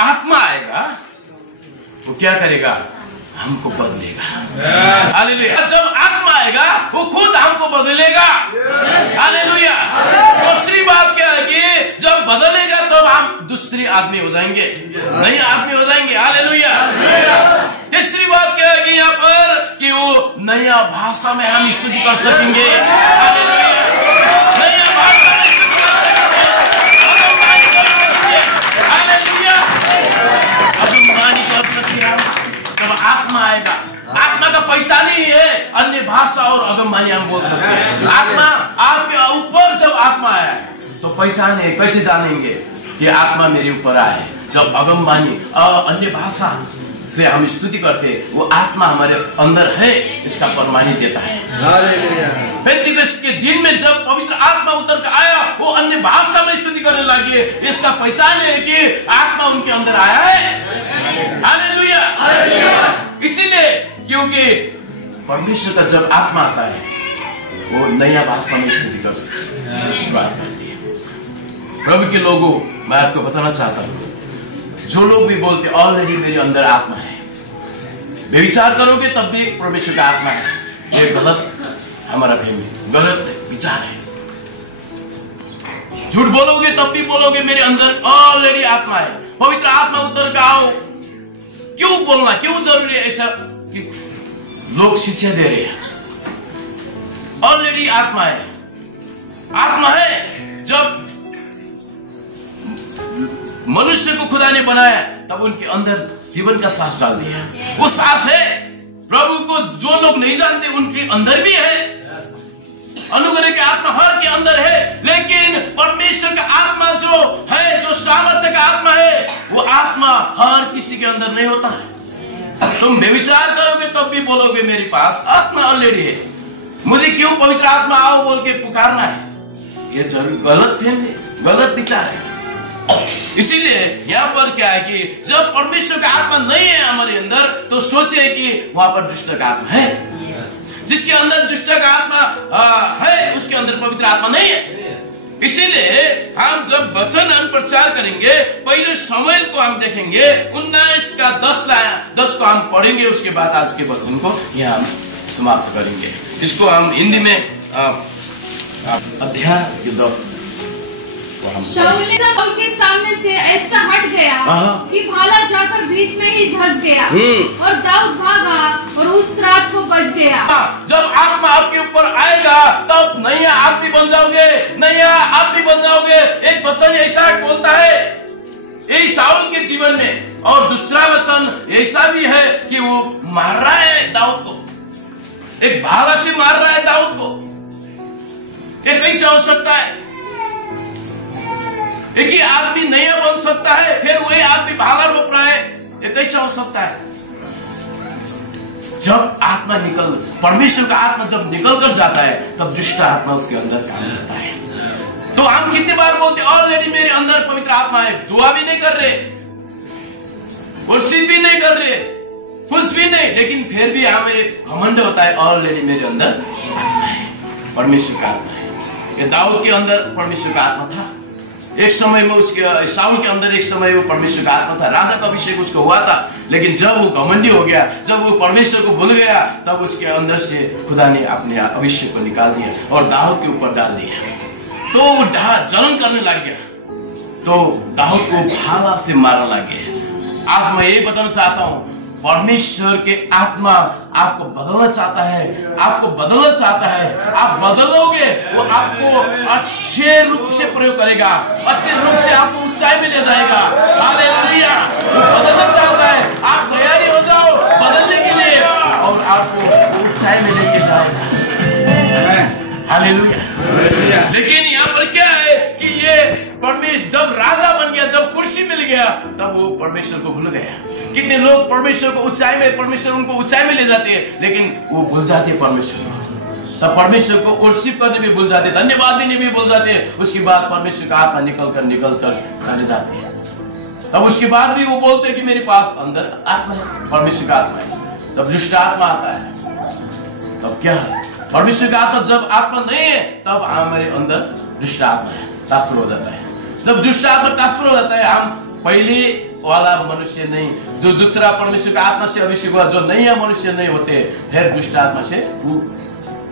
आत्मा आएगा वो क्या करेगा? हमको बदलेगा। हालेलुया। जब आत्मा आएगा वो खुद हमको बदलेगा। हालेलुया। दूसरी बात क्या है कि जब बदलेगा तब हम दूसरी आदमी हो जाएंगे, नए आदमी हो जाएंगे। हालेलुया। तीसरी बात क्या है कि यहाँ पर कि वो नया भाषा में हम स्तुति कर सकेंगे। हालेलुया। नया भाषा में स्तुति कर सकेंगे, अगमवाणी कर सकेंगे। हालेलुया। अगमवाणी कर सकेंगे हम जब आत्मा आएगा। आत्मा का पैसा नहीं है अन्य भाषा और अगमवाणी हम बोल सकते हैं। आत्मा आपके ऊपर जब आत्मा आया तो पैसा नहीं, कैसे जानेंगे कि आत्मा मेरे ऊपर आए? जब अगमवाणी अन्य भाषा से हम स्तुति करते, वो आत्मा हमारे अंदर है इसका प्रमाणित देता है। पेंतिकोस्त के दिन में जब पवित्र आत्मा उतर कर आया वो अन्य भाषा में स्तुति करने लगे, इसका पहचान है कि आत्मा उनके अंदर आया है। हालेलुया। इसीलिए क्योंकि परमेश्वर का जब आत्मा आता है वो नया भाषा में स्तुति करती है। प्रभु के लोगों, मैं आपको बताना चाहता हूँ, जो लोग भी बोलते ऑलरेडी मेरे अंदर आत्मा है, व्यभिचार करोगे तब भी परमेश्वर का आत्मा है, ये गलत हमारा फैमिली गलत विचार है। झूठ बोलोगे तब भी बोलोगे मेरे अंदर ऑलरेडी आत्मा है, पवित्र आत्मा उतर का आओ। क्यों बोलना, क्यों जरूरी है ऐसा कि लोग शिक्षा दे रहे हैं? ऑलरेडी आत्मा है, आत्मा है। जब मनुष्य को खुदा ने बनाया तब उनके अंदर जीवन का सांस डाल दिया। वो सांस है। प्रभु को जो लोग नहीं जानते उनके अंदर भी है। अनुग्रह की आत्मा हर के अंदर है, लेकिन परमेश्वर का आत्मा जो है, जो सामर्थ्य का आत्मा है, वो आत्मा हर किसी के अंदर नहीं होता है। तुम व्यभिचार करोगे तब भी बोलोगे मेरे पास आत्मा ऑलरेडी है, मुझे क्यों पवित्र आत्मा आओ बोल के पुकारना है? ये जरूर गलत है, गलत विचार है। इसीलिए यहाँ पर क्या है कि जब परमेश्वर का आत्मा नहीं है हमारे अंदर तो सोचे कि वहां पर दुष्ट का आत्मा है। जिसके अंदर दुष्ट का आत्मा है उसके अंदर पवित्र आत्मा नहीं है। इसीलिए हम जब वचन हम प्रचार करेंगे, पहले शमूएल को हम देखेंगे 19 का 10 को हम पढ़ेंगे, उसके बाद आज के वचन को यहाँ हम समाप्त करेंगे। इसको हम हिंदी में अध्याय 10 शाऊल के सामने से ऐसा हट गया कि भाला जाकर बीच में ही धंस गया और दाऊद भागा और उस रात को बच गया। जब आत्मा आपके ऊपर आएगा तब नया आदमी बन जाओगे, नया आदमी बन जाओगे। एक वचन ऐसा बोलता है यही शाऊल के जीवन में, और दूसरा वचन ऐसा भी है कि वो मार रहा है दाऊद को, एक भाला से मार रहा है दाऊद को। ये कैसे हो सकता है? एक ही आदमी नया बन सकता है, फिर वही आदमी भाला रोक रहा है, ये कैसा हो सकता है? जब आत्मा परमेश्वर का आत्मा जब निकल कर जाता है तब दुष्ट आत्मा उसके अंदर काम करता है। तो हम कितनी बार बोलते ऑलरेडी मेरे अंदर पवित्र आत्मा है, दुआ भी नहीं कर रहे, वर्शिप भी नहीं कर रहे, कुछ भी नहीं, लेकिन फिर भी हमारे घमंड होता है ऑलरेडी मेरे अंदर आत्मा है, परमेश्वर का आत्मा है। ये दाऊद के अंदर परमेश्वर का आत्मा था। एक समय में उसके शाऊल के अंदर एक समय वो परमेश्वर का आत्मा था, राजा का अभिषेक उसको हुआ था, लेकिन जब वो घमंडी हो गया, जब वो परमेश्वर को भूल गया, तब उसके अंदर से खुदा ने अपने अभिषेक को निकाल दिया और दाऊद के ऊपर डाल दिया। तो वो जलन करने लग गया, तो दाऊद को भाला से मारने लग गया। आज मैं ये बताना चाहता हूँ, परमेश्वर के आत्मा आपको बदलना चाहता है, आपको बदलना चाहता है। आप बदलोगे वो आपको अच्छे रूप से प्रयोग करेगा, अच्छे रूप से आपको ऊंचाई में ले जाएगा। हालेलुया। वो बदलना चाहता है, आप तैयारी हो जाओ बदलने के लिए और आपको ऊंचाई में लेके जाएगा। हालेलुया। लेकिन यहाँ पर क्या है कि ये परमेश्वर जब राजा बन गया, जब कुर्सी मिल गया, तब वो परमेश्वर को भूल गया। कितने लोग परमेश्वर को ऊंचाई में, परमेश्वर उनको ऊंचाई में ले जाते हैं, लेकिन वो भूल जाते हैं परमेश्वर को। तब परमेश्वर को वर्शिप करने भी भूल जाते, धन्यवाद देने भी भूल जाते हैं। उसके बाद परमेश्वर का आत्मा निकल कर चले जाते हैं। तब उसके बाद भी वो बोलते हैं कि मेरे पास अंदर आत्मा है, परमेश्वर का आत्मा है। जब दुष्ट आत्मा आता है तब क्या है? परमेश्वर का आत्मा जब आत्मा नहीं है तब हमारे अंदर दुष्ट आत्मा है, ट्रांसफर हो जाता है। जब दुष्ट आत्मा ट्रांसफर हो जाता है, हम पहले वाला मनुष्य नहीं, जो दूसरा परमेश्वर का आत्मा से अभिषेक हुआ, जो नया मनुष्य नहीं होते, फिर दुष्ट आत्मा से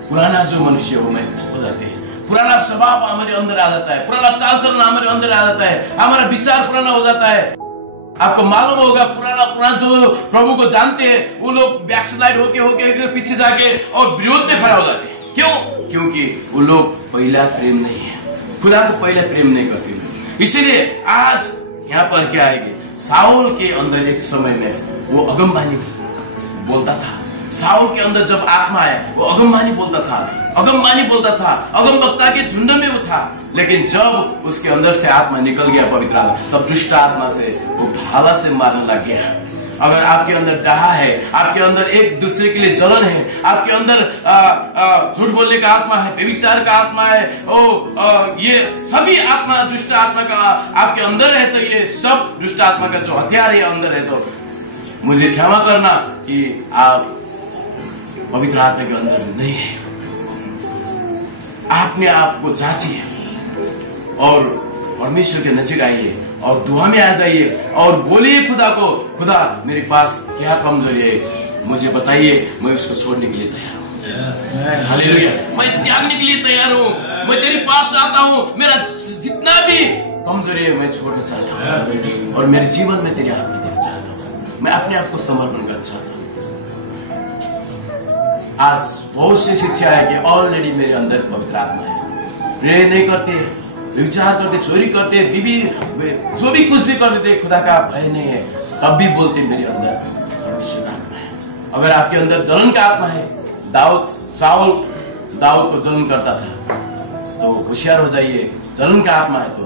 पुराना जो मनुष्य हो जाते हैं। पुराना स्वभाव हमारे अंदर आ जाता है, पुराना चाल चलन हमारे अंदर आ जाता है, हमारा विचार पुराना हो जाता है। आपको मालूम होगा पुराना जो प्रभु को जानते हैं वो लोग बैकस्लाइड होके पीछे जाके और विरोध में खड़ा हो जाते हैं। क्यों? क्योंकि वो लोग पहला प्रेम नहीं है, खुदा को पहला प्रेम नहीं करते। इसीलिए आज यहाँ पर क्या है कि साउल के अंदर एक समय में वो अगमवाणी बोलता था। साउल के अंदर जब आत्मा आया वो अगमवाणी बोलता था, अगम वक्ता के झुंड में वो था। लेकिन जब उसके अंदर से आत्मा निकल गया पवित्र आत्मा, तब दुष्ट आत्मा से वो भाला से मारने लग गया। अगर आपके अंदर डाहा है, आपके अंदर एक दूसरे के लिए जलन है, आपके अंदर झूठ बोलने का आत्मा है, व्यभिचार का आत्मा है, ये सभी आत्मा दुष्ट आत्मा का आपके अंदर है, तो ये सब दुष्ट आत्मा का जो हथियार है अंदर है, तो मुझे क्षमा करना कि आप पवित्र आत्मा के अंदर नहीं है। आपने आपको जांचिए और परमेश्वर के नजदीक आइए और दुआ में आ जाइए और बोलिए खुदा को, खुदा मेरे पास क्या कमजोरी है मुझे बताइए, मैं उसको छोड़ने के लिए तैयार हूँ। हालेलुया, मैं त्यागने के लिए तैयार हूँ, मैं तेरे पास आता हूँ। मेरा जितना भी कमजोरी है मैं छोड़ना चाहता हूँ और मेरे जीवन में तेरे हाथ में देना चाहता हूँ। मैं अपने आप को समर्पण करना चाहता हूँ। आज बहुत सी शिक्षा है कि ऑलरेडी मेरे अंदर पवित्र आत्मा है, प्रे नहीं करते, विचार करते, चोरी करते, बीवी जो भी कुछ भी करते थे, खुदा का भय नहीं है, तब भी बोलते मेरे अंदर परमेश्वर का आत्मा है। अगर आपके अंदर जलन का आत्मा है, साउल दाऊद को जलन करता था, तो होशियार हो जाइए। जलन का आत्मा है तो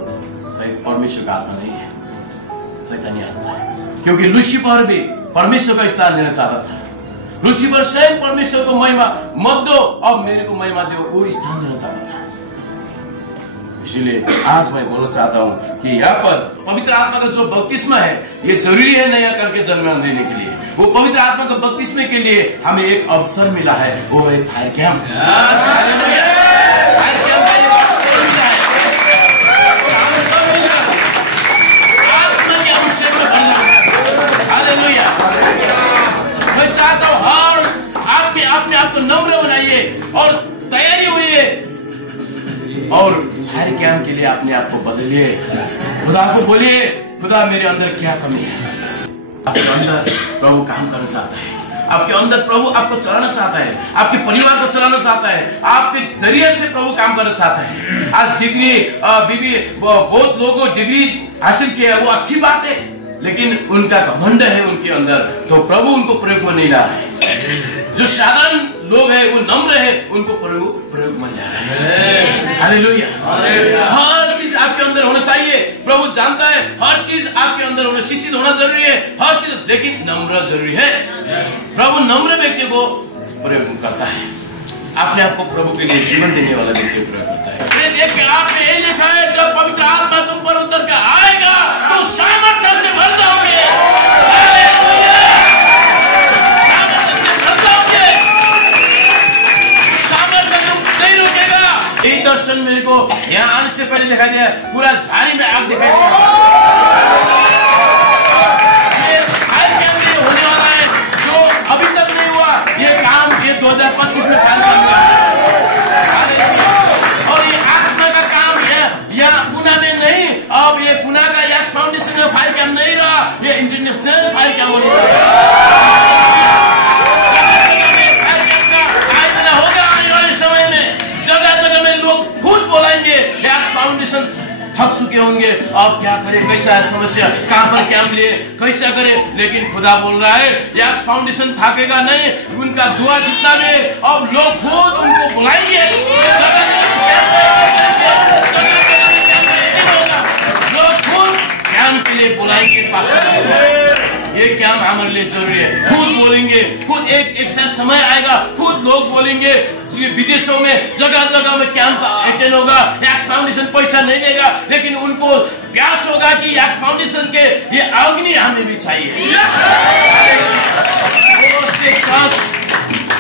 शायद परमेश्वर का आत्मा नहीं है, शैतानी आत्मा है। क्योंकि लूसीफर भी परमेश्वर का स्थान लेना चाहता था। लूसीफर स्वयं परमेश्वर को महिमा मत दो, अब मेरे को महिमा दो, वो स्थान लेना चाहता था। इसलिए आज मैं बोलना चाहता हूँ कि यहाँ पर पवित्र आत्मा का जो बपतिस्मा है ये जरूरी है नया करके जन्म देने के लिए। वो पवित्र आत्मा का बपतिस्मे के लिए हमें एक अवसर मिला है, वो है फायर कैंप। फायर कैंप का एक अवसर मिला है, हमें सब मिल रहा है आत्मा के अभिषेक में भरना। हालेलुया। मैं चाहता हूँ हर अपने आप को नम्र बनाइए और तैयारी हुई है और फायर कैंप के लिए अपने आप को बदलिए। खुदा को बोलिए, खुदा मेरे अंदर क्या कमी है। आपके अंदर प्रभु काम करना चाहता है, आपके अंदर प्रभु आपको चलाना चाहता है, आपके परिवार को चलाना चाहता है, आपके जरिए से प्रभु काम करना चाहता है। आज डिग्री बीवी बहुत लोगों डिग्री हासिल किया, वो अच्छी बात है, लेकिन उनका घमंड है उनके अंदर, तो प्रभु उनको प्रयोग में नहीं ला रहा है। जो साधारण लोग हैं वो नम्र है, उनको प्रयोग में ला रहा है। हालेलुया। हर चीज आपके अंदर होना चाहिए, प्रभु जानता है हर चीज आपके अंदर होना, शिक्षित होना जरूरी है हर चीज, लेकिन नम्र जरूरी है। प्रभु नम्र व्यक्ति को प्रयोग करता है, अपने आप को प्रभु के लिए जीवन देने वाला व्यक्ति को प्रयोग करता है। देख के आपने ये लिखा है, जब पवित्र आत्मा तुम पर उतर कर आएगा तो सामर्थ्य से भर जाओगे। हालेलुया। सामर्थ्य से भर जाओगे, सामर्थ्य तुम नहीं रुकेगा। एक दर्शन मेरे को यहाँ आने से पहले दिखाई दिया, पूरा झाड़ी में आग दिखाई दिया। ये फायर कैंप में होने वाला है जो अभी तक नहीं हुआ, ये काम ये 2025 में फायर कैंप का है। और ये आत्मा का काम है यहाँ पुणे में नहीं, अब ये पुणे का यक्स फाउंडेशन में फायर कैंप नहीं रहा, ये इंटरनेशनल फायर कैंप होने वाला होगा। आने वाले समय में जगह जगह में लोग खुद बोलेंगे यक्स फाउंडेशन थक चुके होंगे, अब क्या करें, कैसा है समस्या, कहाँ पर कैंप लिए, कैसा करें। लेकिन खुदा बोल रहा है यक्स फाउंडेशन थकेगा नहीं, उनका दुआ जितना भी, अब लोग खुद उनको बुलाएंगे। लोग खुद कैंप के लिए बुलाएंगे। ये कैंप हमारे लिए जरूरी है, खुद बोलेंगे, खुद एक समय आएगा, खुद लोग बोलेंगे। विदेशों में जगह जगह में कैंप अटेंड होगा, यक्स फाउंडेशन पैसा नहीं देगा, लेकिन उनको प्यास होगा कि यक्स फाउंडेशन के ये अग्नि हमें भी चाहिए।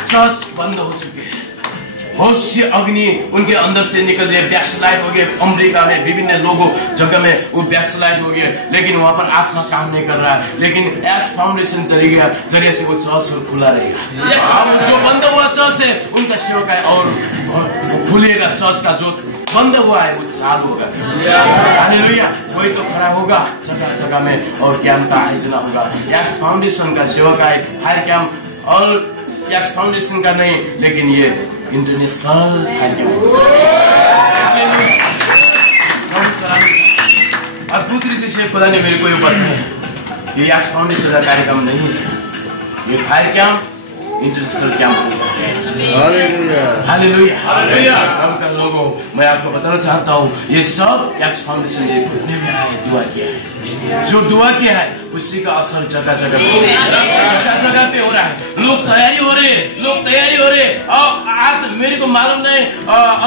चर्च बंद हो चुके हैं, बहुत सी अग्नि उनके अंदर से निकल गए, बैकस्लाइड हो गए। अमेरिका में विभिन्न लोगों जगह में वो बैकस्लाइड हो गए, लेकिन वहां पर आत्मा काम नहीं कर रहा है। लेकिन एक्स फाउंडेशन जरिए से वो चर्च खुला रहेगा। अब जो बंद हुआ चर्च है उनका सेवक है और खुलेगा। चर्च का जो बंद हुआ है वो चालू होगा। हालेलुया। कोई तो खड़ा होगा जगह जगह में और कैंप का आयोजन होगा। एक्स फाउंडेशन का सेवक है, हर कैंप और एक्स फाउंडेशन का नहीं, लेकिन ये इंटरनेशनल हर कैंप। अद्भुत रीति से खुदा ने मेरे को ये बताया ये एक्स फाउंडेशन का कार्यक्रम नहीं है, ये हर कैंप इंटरनेशनल कैंप होना चाहिए। हालेलुया। हालेलुया। लोगों मैं आपको बताना चाहता हूँ ये सब एक्स फाउंडेशन ने घुटने में आया है, दुआ किया है। जो दुआ किया है उसी का असर जगह जगह पे हो रहा है। लोग तैयारी हो रहे और आज मेरे को मालूम नहीं,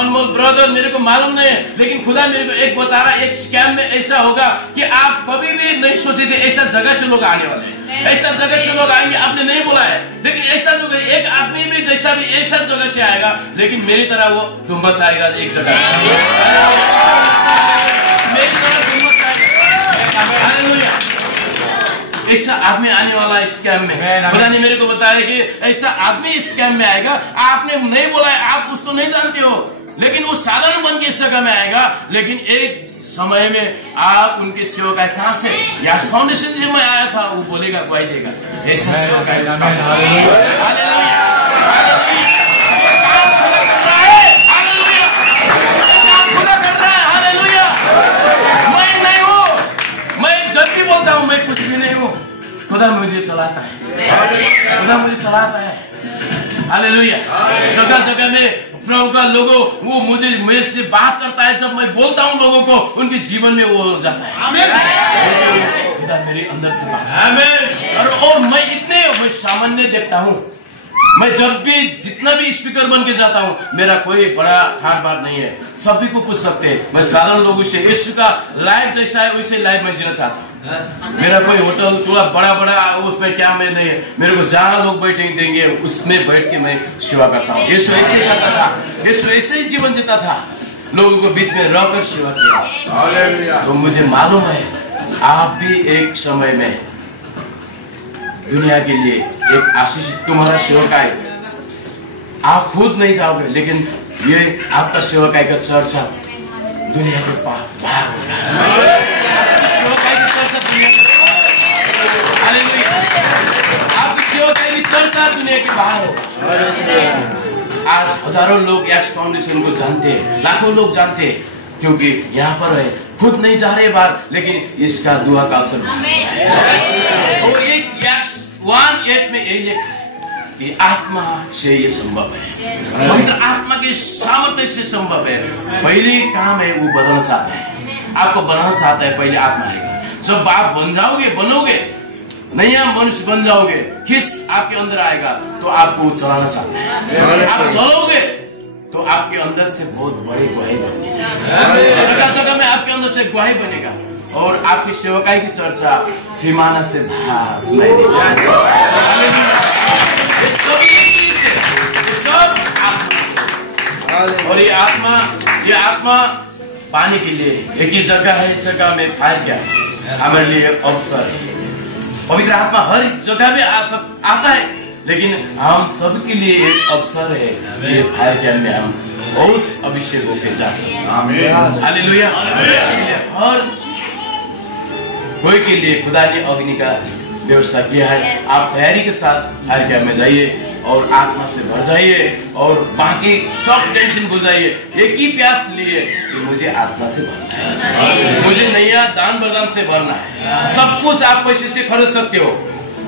अनमोल ब्रदर मेरे को मालूम नहीं, लेकिन खुदा मेरे को एक बता रहा है, एक स्कैम में ऐसा होगा कि आप कभी भी नहीं सोचे थे ऐसा जगह से लोग आने वाले हैं, ऐसा जगह से लोग आएंगे। आपने नहीं बोला है, लेकिन ऐसा एक आदमी भी जैसा भी ऐसा जगह से आएगा, लेकिन मेरी तरह वो धुम्मत आएगा एक जगह, मेरी तरह धुम्मत आएगा। ऐसा आदमी आने वाला इस कैंप में। खुदा ने मेरे को बताया कि ऐसा आदमी इस कैंप में आएगा। आपने नहीं बोला है, आप उसको नहीं जानते हो, लेकिन वो साधारण बन के इस जगह में आएगा। लेकिन एक समय में आप उनके सेवक है, कहाँ से? या फाउंडेशन से मैं आया था, वो बोलेगा, गवाही देगा। ऐसा सेवक है। मैं नहीं हूँ, मैं जब भी बोलता हूँ मैं कुछ भी नहीं हूँ, खुदा मुझे चलाता है, खुदा मुझे चलाता है। हालेलुया। जगह जगह में प्रभु का लोगों वो मुझे मेरे से बात करता है। जब मैं बोलता हूँ लोगों को, उनके जीवन में वो हो जाता है। खुदा मेरे अंदर से बात। और मैं सामान्य देखता हूँ। मैं जब भी जितना भी स्पीकर बन के जाता हूँ, मेरा कोई बड़ा ठाट बाट नहीं है, सभी को पूछ सकते हैं। मैं साधारण लोगों से यीशु का लाइफ जैसा है वैसे लाइफ में जीना चाहता हूँ। मेरा कोई होटल थोड़ा बड़ा उसमें क्या मैं नहीं है। मेरे को जहाँ लोग बैठे देंगे उसमें बैठ के मैं सेवा करता हूँ। यीशु ऐसे ही करता था, यीशु ऐसे ही जीवन जीता था, लोगों को बीच में रहकर सेवा किया। तो मुझे मालूम है आप भी एक समय में दुनिया के लिए एक आशीष तुम्हारा सेवक है। आप खुद नहीं जाओगे, लेकिन ये आपका सेवक है का चर्चा दुनिया के बाहर होगा। आपकी सेवक है की चर्चा दुनिया के बाहर होगा। आज हजारों लोग एक्स फाउंडेशन को जानते हैं, लाखों लोग जानते हैं, क्योंकि यहाँ पर है, खुद नहीं जा रहे बाहर, लेकिन इसका दुआ का असर। और ये 1:8 में यही लिखा है कि आत्मा से ये संभव है, मंत्र आत्मा के सामर्थ्य से संभव है। पहले काम है वो बदलना चाहता है, आपको बनाना चाहता है। पहले आत्मा आएगा, जब आप बन जाओगे, बनोगे, नया मनुष्य बन जाओगे, किस आपके अंदर आएगा तो आपको चलाना चाहता है। आप चलोगे तो आपके अंदर से बहुत बड़ी गवाही बननी चाहिए। जगह जगह में आपके अंदर से गवाही बनेगा और आपकी सेवकाई की चर्चा सीमाना से सुनाई देगी। और ये आत्मा पाने के लिए एक ही जगह है, इस जगह में फायर क्या हमारे लिए अवसर है। पवित्र आत्मा हर जगह में आता है, लेकिन हम सबके लिए एक अवसर है ये फायर कैंप में हम उस अभिषेक होके जा सकते हैं। हालेलुया। और कोई के लिए खुदा ने अग्नि का व्यवस्था किया है। आप तैयारी के साथ फायर कैंप में जाइए और आत्मा से भर जाइए और बाकी सब टेंशन भूल जाइए। एक ही प्यास लिए कि मुझे आत्मा से भरना है, मुझे नया दान वरदान से भरना है। सब कुछ आप पैसे से खरीद सकते हो,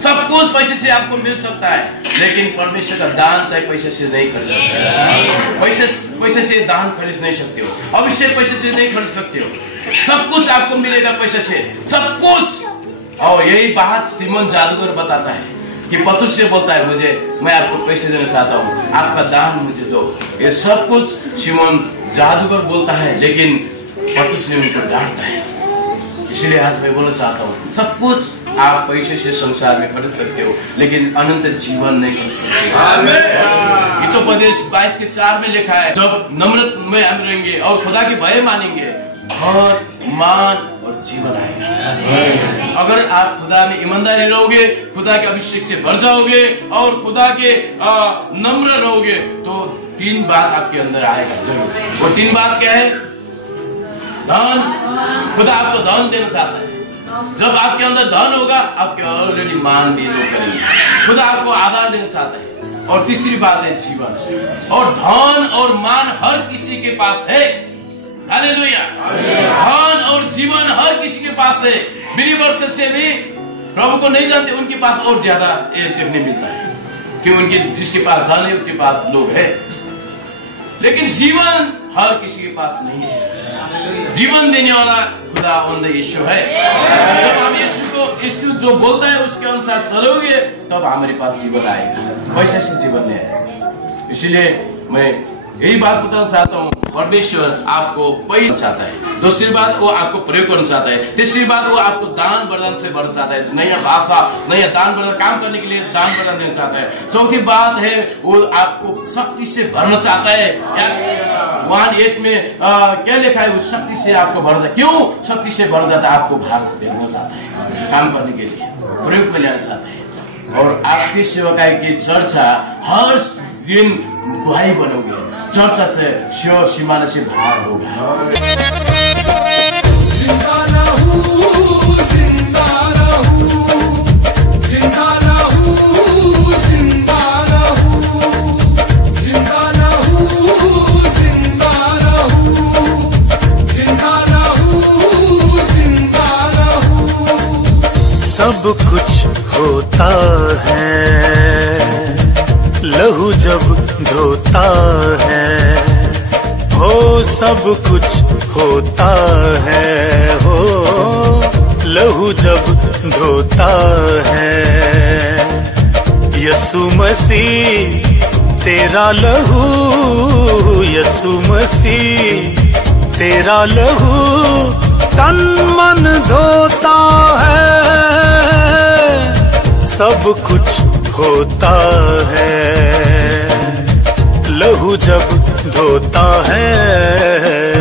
सब कुछ पैसे से आपको मिल सकता है, लेकिन परमेश्वर का दान चाहे पैसे से नहीं खरीद सकते। पैसे से दान खरीद नहीं सकते हो, अभिषेक पैसे से नहीं खरीद सकते हो। सब कुछ आपको मिलेगा पैसे से, सब कुछ। और यही बात सिमोन जादूगर बताता है कि पतरुस से बोलता है, मैं आपको पैसे देना चाहता हूँ, आपका दान मुझे दो। ये सब कुछ सिमोन जादूगर बोलता है, लेकिन पतरुस ने उनको डांटता है। इसलिए आज मैं बोलना चाहता हूँ, सब कुछ आप पैसे से संसार में खरीद सकते हो, लेकिन अनंत जीवन नहीं खरीद सकते। हितोपदेश 22:4 में लिखा है, जब नम्रत में हम रहेंगे और खुदा के भय मानेंगे, धन, मान और जीवन आएगा। अगर आप खुदा में ईमानदारी रहोगे, खुदा के अभिषेक से भर जाओगे और खुदा के नम्र रहोगे, तो 3 बात आपके अंदर आएगा जरूर। वो 3 बात क्या है? धन, खुदा आपको धन देना चाहता है। जब आपके अंदर धन होगा, आपके ऑलरेडी मान भी लोग करेंगे। खुदा आपको आधार देना चाहता है। और तीसरी बात है जीवन। और धन और मान हर किसी के पास है। हालेलुया। धन और जीवन हर किसी के पास है। बिलीवर्स से भी प्रभु को नहीं जानते, उनके पास और ज्यादा देखने मिलता है, क्यों? उनके जिसके पास धन है उसके पास लोग है, लेकिन जीवन हर किसी के पास नहीं है। जीवन देने वाला खुदा यीशु है। जब हम यीशु जो बोलता है उसके अनुसार चलोगे, तब हमारे पास जीवन आएगा। वैसे से जीवन है। इसलिए मैं यही बात बताना चाहता हूँ, परमेश्वर आपको पहले चाहता है। दूसरी बात, वो आपको प्रयोग करना चाहता है। तीसरी बात, वो आपको दान वरदान से भरना चाहता है। नया भाषा, नया दान वरदान, काम करने के लिए दान वरदान देना चाहता है। चौथी बात है, वो आपको शक्ति से भरना चाहता है। 1:8 में क्या लिखा है? वो शक्ति से आपको भर जाता है। क्यों शक्ति से भर जाता है? आपको भाग देना चाहता है, काम करने के लिए प्रयोग में लेना चाहता है। और आपकी सेवकाई की चर्चा हर दिन गुहाई बनोगे। चर्चा से शिव सीमाना से भार होगा। जिंदा रहूं, जिंदा रहूं, जिंदा रहूं, जिंदा रहूं, जिंदा रहूं, जिंदा रहूं, जिंदा रहूं, जिंदा रहूं। सब कुछ होता है लहू जब धोता है, हो सब कुछ होता है, हो लहू जब धोता है। यीशु मसीह तेरा लहू, यीशु मसीह तेरा लहू तन मन धोता है, सब कुछ होता है लहू जब धोता है।